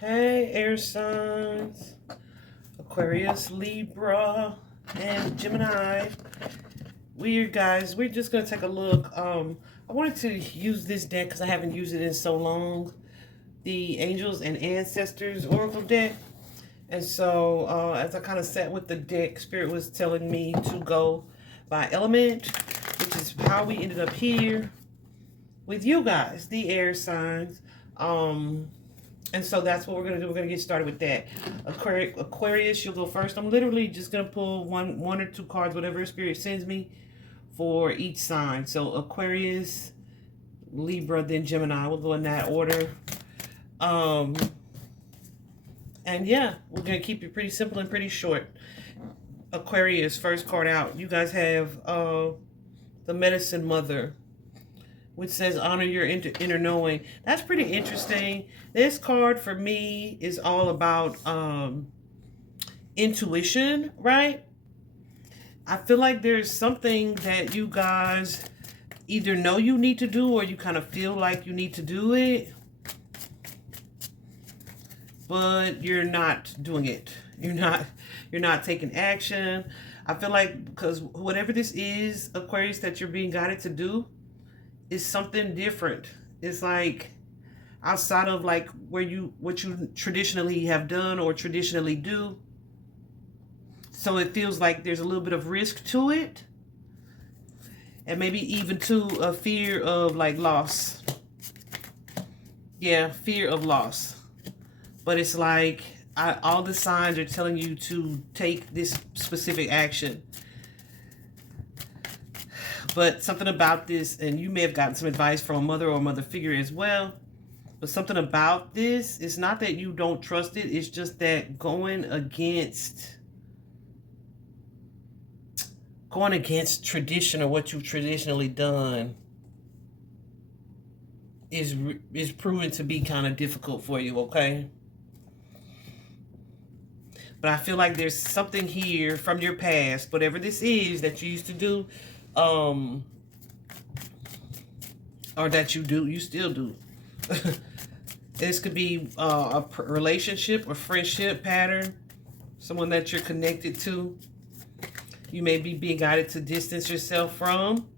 Hey, air signs, Aquarius, Libra, and Gemini. Weird guys. We're just gonna take a look. I wanted to use this deck because I haven't used it in so long. The Angels and Ancestors Oracle deck. And so, as I kind of sat with the deck, Spirit was telling me to go by element, which is how we ended up here with you guys, the air signs. And so that's what we're going to do. We're going to get started with that. Aquarius, you'll go first. I'm literally just going to pull one or two cards, whatever Spirit sends me, for each sign. So Aquarius, Libra, then Gemini. We'll go in that order. And yeah, we're going to keep it pretty simple and pretty short. Aquarius, first card out. You guys have the Medicine Mother, which says honor your inner knowing. That's pretty interesting. This card for me is all about intuition, right? I feel like there's something that you guys either know you need to do or you kind of feel like you need to do it, but you're not doing it. You're not taking action. I feel like because whatever this is, Aquarius, that you're being guided to do, is something different. It's like outside of like what you traditionally have done or traditionally do. So it feels like there's a little bit of risk to it. And maybe even to a fear of like loss. Yeah, fear of loss. But it's like all the signs are telling you to take this specific action. But something about this, and you may have gotten some advice from a mother or a mother figure as well, but something about this, it's not that you don't trust it, it's just that going against tradition or what you've traditionally done is proven to be kind of difficult for you, okay? But I feel like there's something here from your past, whatever this is that you used to do, or that you still do. This could be a relationship or friendship pattern, someone that you're connected to. You may be being guided to distance yourself from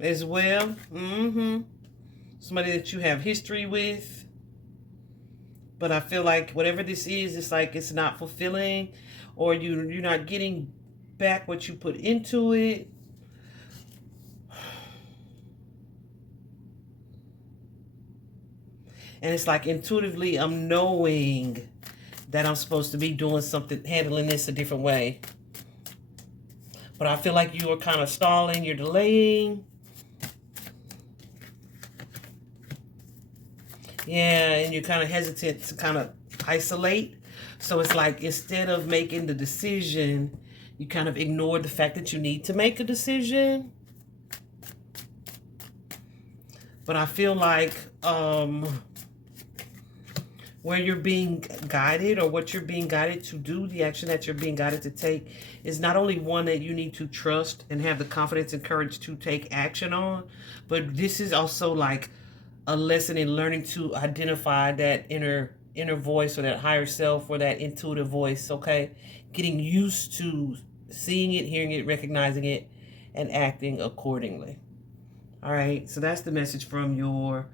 as well. Somebody that you have history with. But I feel like whatever this is, it's like it's not fulfilling, or you're not getting back what you put into it. And it's like intuitively I'm knowing that I'm supposed to be doing something, handling this a different way. But I feel like you are kind of stalling, you're delaying. Yeah, and you're kind of hesitant to kind of isolate. So it's like instead of making the decision, you kind of ignore the fact that you need to make a decision. But I feel like where you're being guided or what you're being guided to do, the action that you're being guided to take is not only one that you need to trust and have the confidence and courage to take action on, but this is also like a lesson in learning to identify that inner voice or that higher self or that intuitive voice, okay? Getting used to seeing it, hearing it, recognizing it, and acting accordingly. All right, so that's the message from your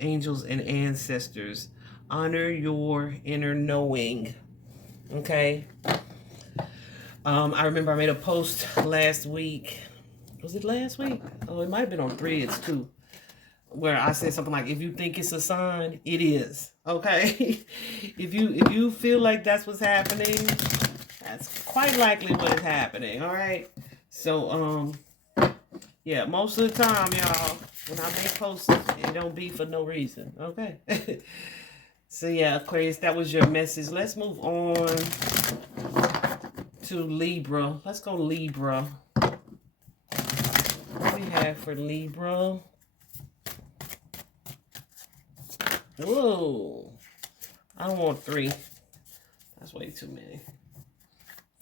angels and ancestors. Honor your inner knowing, okay? I remember I made a post last week. Was it last week? Oh, it might have been on Threads too, where I said something like, if you think it's a sign, it is, okay? if you feel like that's what's happening, that's quite likely what is happening, all right? So, yeah, most of the time, y'all, when I make posts, it don't be for no reason, okay? So, yeah, Aquarius, that was your message. Let's move on to Libra. Let's go Libra. What do we have for Libra? Whoa. I don't want 3. That's way too many.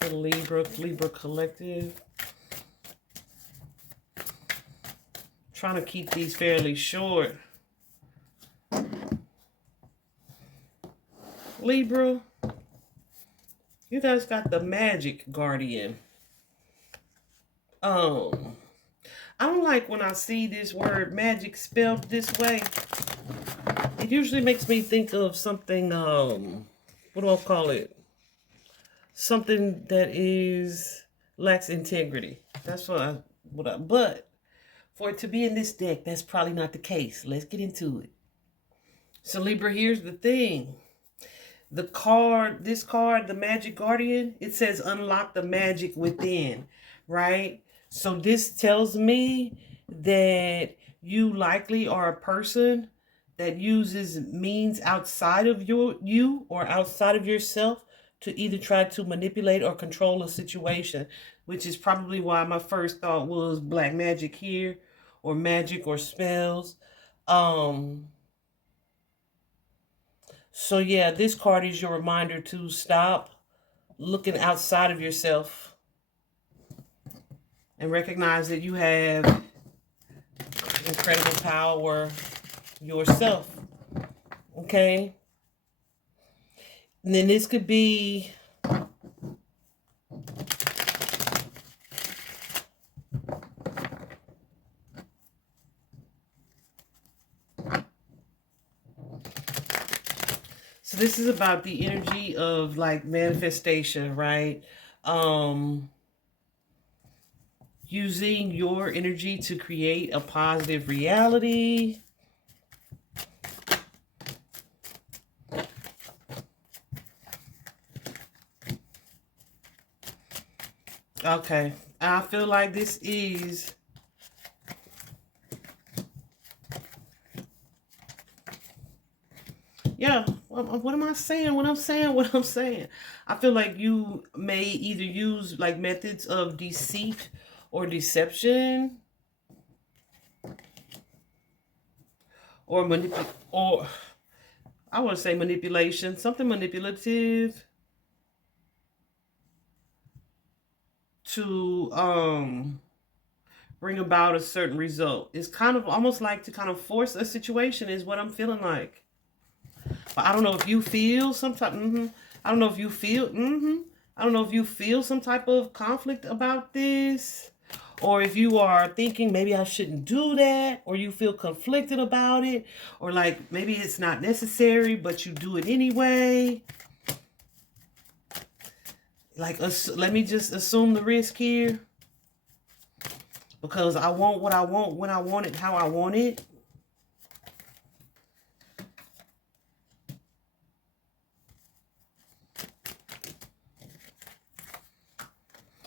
For Libra Collective. Trying to keep these fairly short. Libra, you guys got the magic guardian. I don't like when I see this word magic spelled this way. It usually makes me think of something, what do I call it? Something that lacks integrity. That's but for it to be in this deck, that's probably not the case. Let's get into it. So Libra, here's the thing. This card, the Magic Guardian, it says unlock the magic within, right? So this tells me that you likely are a person that uses means outside of you or outside of yourself to either try to manipulate or control a situation, which is probably why my first thought was black magic here, or magic or spells. So yeah, this card is your reminder to stop looking outside of yourself and recognize that you have incredible power yourself. Okay? And then this could be so this is about the energy of like manifestation, right? Using your energy to create a positive reality. Okay, I feel like this is yeah, what am I saying? What I'm saying. I feel like you may either use like methods of deceit or deception or I want to say manipulation, something manipulative to bring about a certain result. It's kind of almost like to kind of force a situation is what I'm feeling like. But I don't know if you feel some type. I don't know if you feel. I don't know if you feel some type of conflict about this, or if you are thinking maybe I shouldn't do that, or you feel conflicted about it, or like maybe it's not necessary, but you do it anyway. Like, let me just assume the risk here, because I want what I want when I want it, how I want it.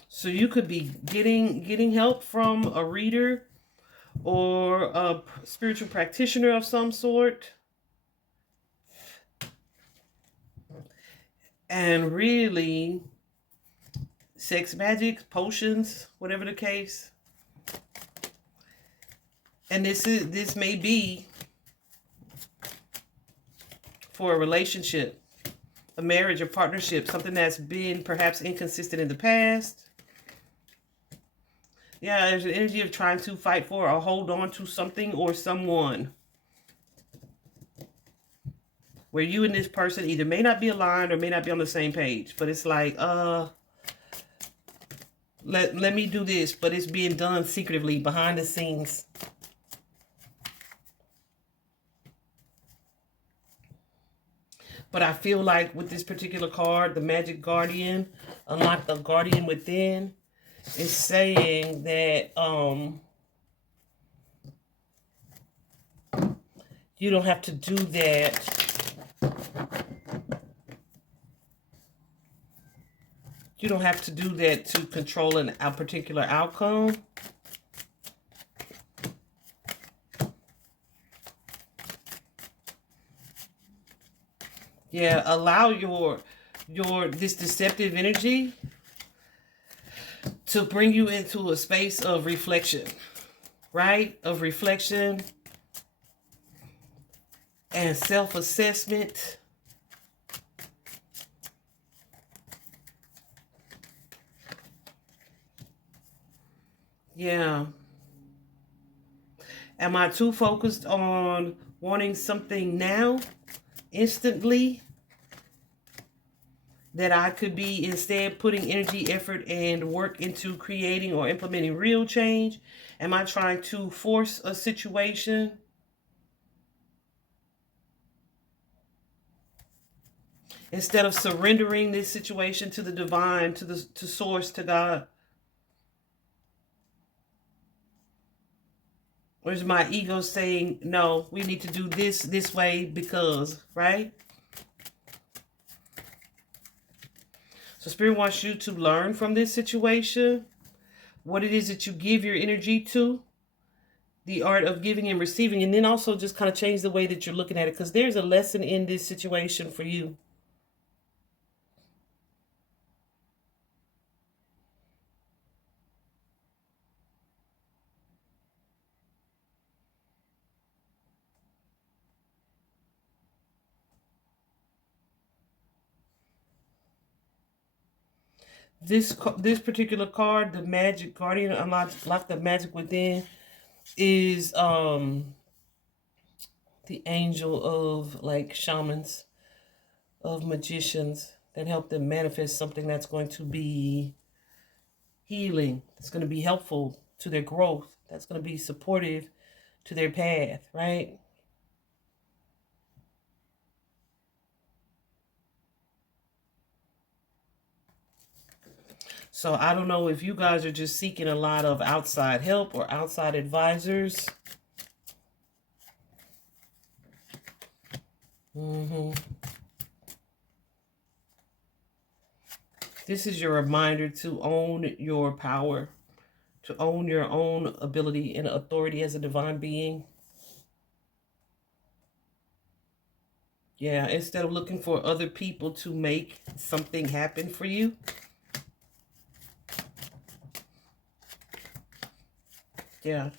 So you could be getting help from a reader or a spiritual practitioner of some sort. And really, sex magic, potions, whatever the case. And this may be for a relationship, a marriage, a partnership, something that's been perhaps inconsistent in the past. Yeah, there's an energy of trying to fight for or hold on to something or someone, where you and this person either may not be aligned or may not be on the same page. But it's like, let me do this, but it's being done secretly behind the scenes. But I feel like with this particular card, the Magic Guardian, unlock the Guardian within, is saying that you don't have to do that. You don't have to do that to control a particular outcome. Yeah, allow this deceptive energy to bring you into a space of reflection, right? Of reflection and self-assessment. Yeah. Am I too focused on wanting something now, instantly? that I could be instead putting energy, effort, and work into creating or implementing real change? Am I trying to force a situation? Instead of surrendering this situation to the divine, to source, to God? Or is my ego saying, no, we need to do this way because, right? So Spirit wants you to learn from this situation, what it is that you give your energy to, the art of giving and receiving, and then also just kind of change the way that you're looking at it, because there's a lesson in this situation for you. This particular card, the Magic Guardian, unlock the magic within, is the angel of like shamans, of magicians that help them manifest something that's going to be healing, that's going to be helpful to their growth, that's going to be supportive to their path, right? So I don't know if you guys are just seeking a lot of outside help or outside advisors. This is your reminder to own your power, to own your own ability and authority as a divine being. Yeah, instead of looking for other people to make something happen for you. Yeah.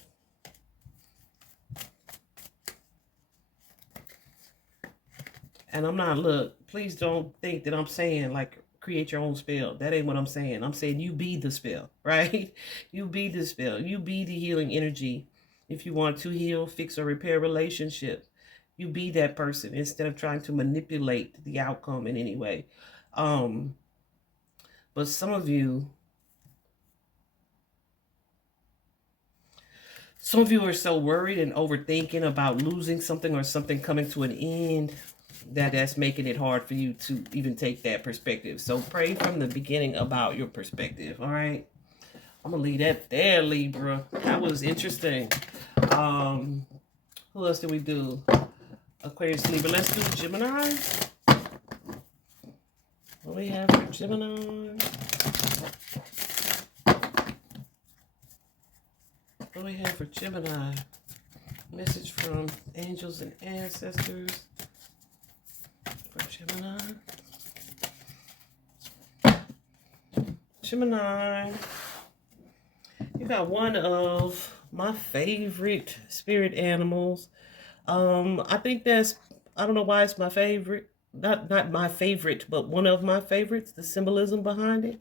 And I'm not, look, please don't think that I'm saying like create your own spell. That ain't what I'm saying. I'm saying you be the spell, right? You be the spell. You be the healing energy. If you want to heal, fix, or repair relationships, you be that person instead of trying to manipulate the outcome in any way. But some of you are so worried and overthinking about losing something or something coming to an end that's making it hard for you to even take that perspective. So pray from the beginning about your perspective. All right, I'm gonna leave that there, Libra. That was interesting. Who else did we do? Aquarius, Libra. Let's do Gemini. What do we have for Gemini? What do we have for Gemini? Message from angels and ancestors for Gemini. Gemini, you got one of my favorite spirit animals. I think that's, I don't know why it's my favorite. Not my favorite, but one of my favorites, the symbolism behind it.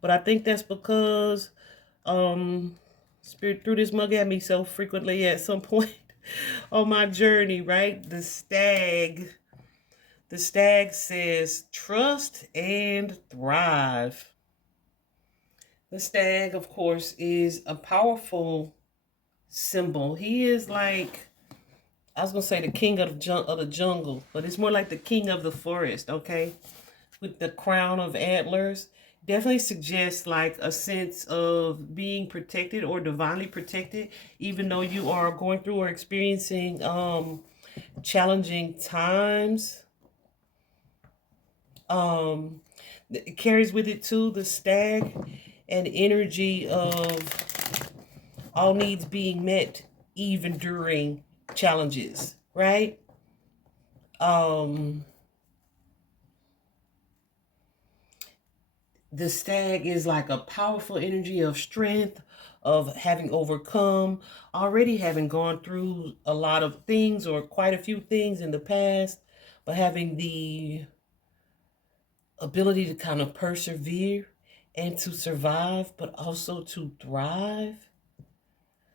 But I think that's because Spirit threw this mug at me so frequently at some point on my journey, right? The stag. The stag says, trust and thrive. The stag, of course, is a powerful symbol. He is like, I was going to say the king of the jungle, but it's more like the king of the forest, okay? With the crown of antlers. Definitely suggests like a sense of being protected or divinely protected, even though you are going through or experiencing challenging times. It carries with it too, the stag, an energy of all needs being met even during challenges, right? The stag is like a powerful energy of strength, of having overcome, already having gone through a lot of things or quite a few things in the past, but having the ability to kind of persevere and to survive, but also to thrive.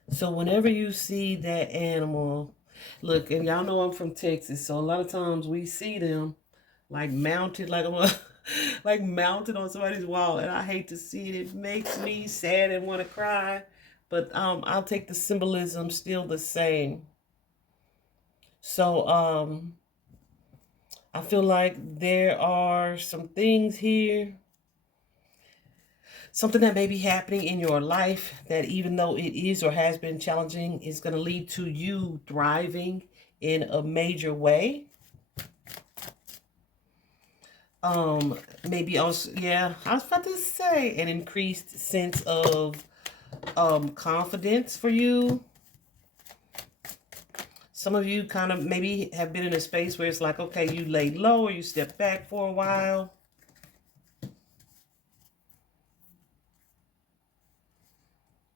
So whenever you see that animal, look, and y'all know I'm from Texas, so a lot of times we see them like mounted, like I'm like mounted on somebody's wall, and I hate to see it. It makes me sad and want to cry. But I'll take the symbolism still the same. So I feel like there are some things here, something that may be happening in your life that, even though it is or has been challenging, is going to lead to you thriving in a major way. Maybe also, yeah, I was about to say an increased sense of confidence for you. Some of you kind of maybe have been in a space where it's like, okay, you laid low or you stepped back for a while.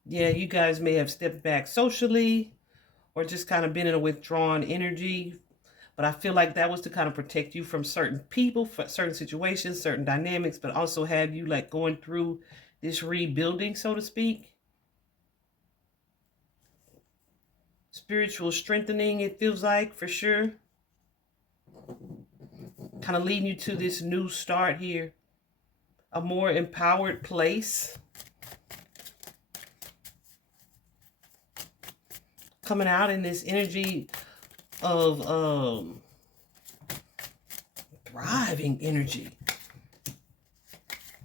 Yeah, you guys may have stepped back socially or just kind of been in a withdrawn energy. But I feel like that was to kind of protect you from certain people, for certain situations, certain dynamics, but also have you like going through this rebuilding, so to speak. Spiritual strengthening, it feels like, for sure. Kind of leading you to this new start here. A more empowered place. Coming out in this energy of thriving energy,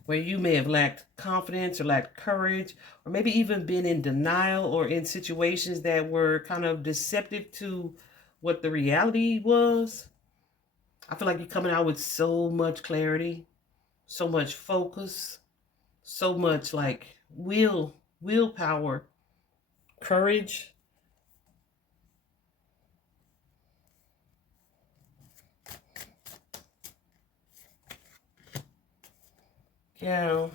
where you may have lacked confidence or lacked courage, or maybe even been in denial or in situations that were kind of deceptive to what the reality was. I feel like you're coming out with so much clarity, so much focus, so much like willpower, courage. Yeah.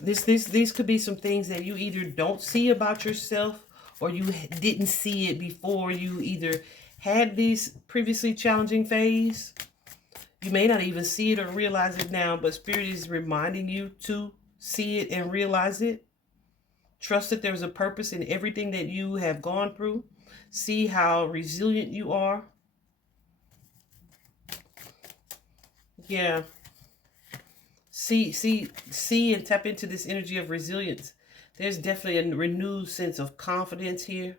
These could be some things that you either don't see about yourself, or you didn't see it before you either had these previously challenging phase. You may not even see it or realize it now, but Spirit is reminding you to see it and realize it. Trust that there's a purpose in everything that you have gone through. See how resilient you are. Yeah. See and tap into this energy of resilience. There's definitely a renewed sense of confidence here.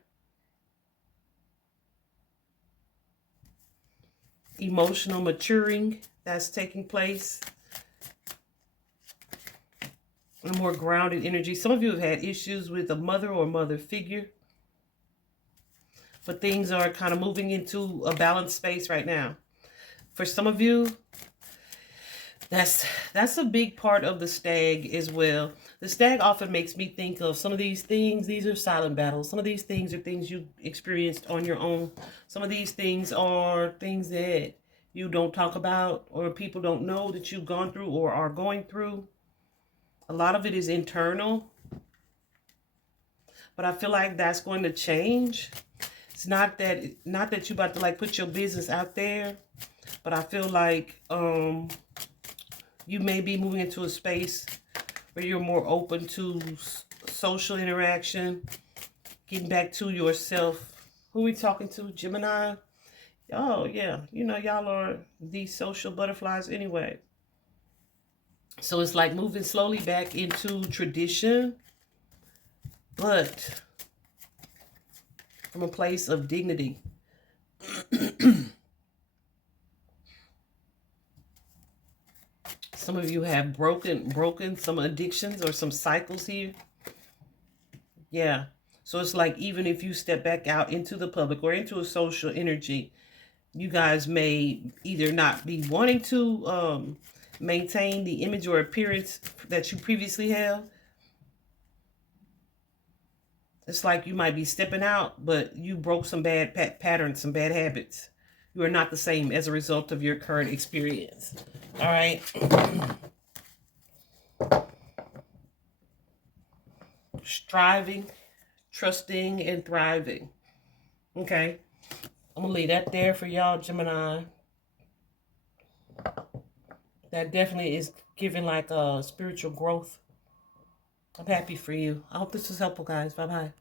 Emotional maturing that's taking place. A more grounded energy. Some of you have had issues with a mother or mother figure, but things are kind of moving into a balanced space right now. For some of you, that's a big part of the stag as well. The stag often makes me think of some of these things. These are silent battles. Some of these things are things you experienced on your own. Some of these things are things that you don't talk about, or people don't know that you've gone through or are going through. A lot of it is internal, but I feel like that's going to change. It's not that you're about to like put your business out there, but I feel like you may be moving into a space where you're more open to social interaction, getting back to yourself. Who we talking to? Gemini? Oh, yeah. You know, y'all are these social butterflies anyway. So it's like moving slowly back into tradition, but from a place of dignity. Some of you have broken some addictions or some cycles here. Yeah. So it's like, even if you step back out into the public or into a social energy, you guys may either not be wanting to maintain the image or appearance that you previously held. It's like you might be stepping out, but you broke some bad patterns, some bad habits. You are not the same as a result of your current experience. All right. Striving, trusting, and thriving. Okay. I'm going to leave that there for y'all, Gemini. That definitely is giving like a spiritual growth. I'm happy for you. I hope this was helpful, guys. Bye-bye.